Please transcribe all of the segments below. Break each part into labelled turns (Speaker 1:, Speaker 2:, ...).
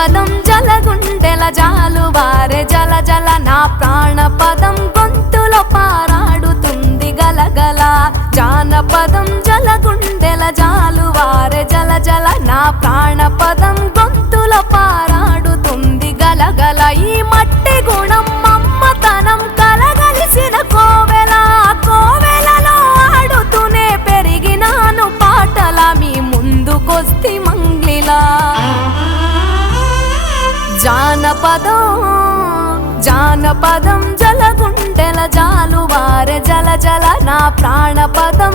Speaker 1: పదం జలగుండెల జాలు వారే జల జల నా ప్రాణపదం గొంతులో పారాడుతుంది గలగల. జానపదం జలగుండెల జాలు వారే జల జల నా ప్రాణపదం గొంతులో పారాడుతుంది గలగల. ఈ మట్టి గుణం మమ్మతనం కలగలిసిన కోవెల కోవెలలో ఆడుతూనే పెరిగినాను పాటల మీ ముందుకొస్తి మంగ్లిలా. జానపదం జానపదం జలగుండెల జాలు వారె జల జల నా ప్రాణపదం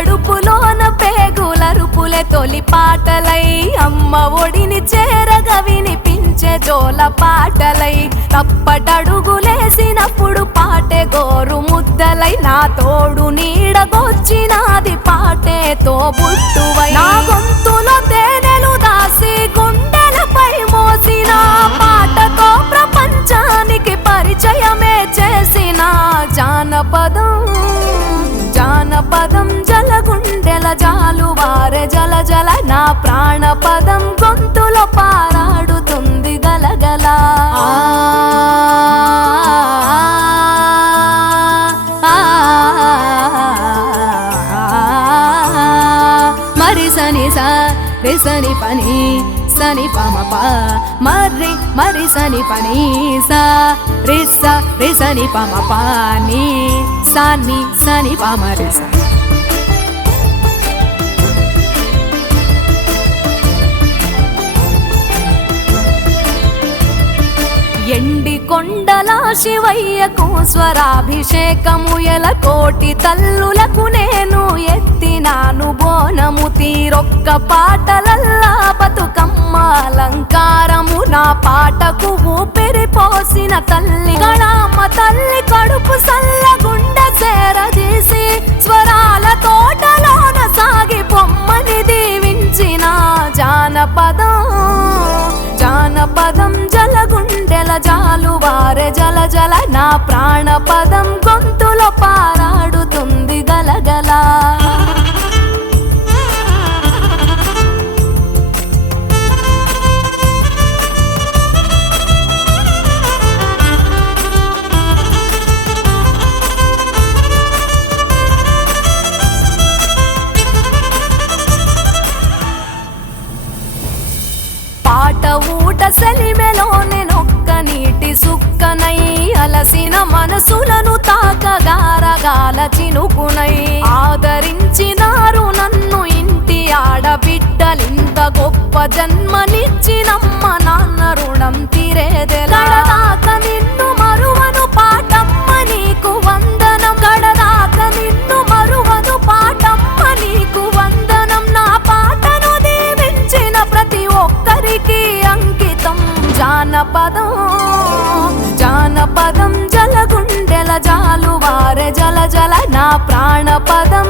Speaker 1: కడుపులోన పేగుల పేగులరుపులే తొలి పాటలై. అమ్మ ఒడిని చేరగ వినిపించే జోల పాటలై. తప్పటడుగులేసినప్పుడు పాటే గోరు ముద్దలై. నా తోడు నీడగొచ్చినాది పాటేతో బుట్టువై నా గొంతులో తేనెలు దాసి గుండెలపై మోసిన పాటతో ప్రపంచానికి పరిచయమే చేసిన జానపదం. జాలు వారె జల జల నా ప్రాణపదం గొంతులో పారాడుతుంది గలగల మరి సని సరి సని పని సని పమప మర్రి మరి సని పని సా రి రిసని రి సని సని సని పమ రి ఎండి కొండల శివయ్యకు స్వరాభిషేకము ఎల కోటి తల్లులకు నేను ఎత్తినాను బోనము తీరొక్క పాటలల్లా బతుకమ్మ అలంకారము నా పాటకు ఊపిరి పోసిన తల్లి గణామ తల్లి కడుపు సల్లగుండ చేరదీసి స్వరాల తోటలో జాలు వారె జల జల. నా ప్రాణపదం గొంతులో పారాడుతుంది గలగల. పాట ఊట సెలిమెలో నేను అలసిన మనసులను తాకగారగాల చినుకునై ఆదరించినారు నన్ను ఇంటి ఆడబిడ్డలింత గొప్ప జన్మనిచ్చినమ్మ నాన్న రుణం తీరేదెలాక నిన్ను మరువను పాటమ్మ నీకు వందనం. గడదాక నిన్ను మరువను పాటమ్మ నీకు వందనం. నా పాటను దీవించిన ప్రతి ఒక్కరికి అంకితం జానపదం. ప్రాణ జానపదం జలగుండెల జాలు వారె జల జల నా ప్రాణ పదం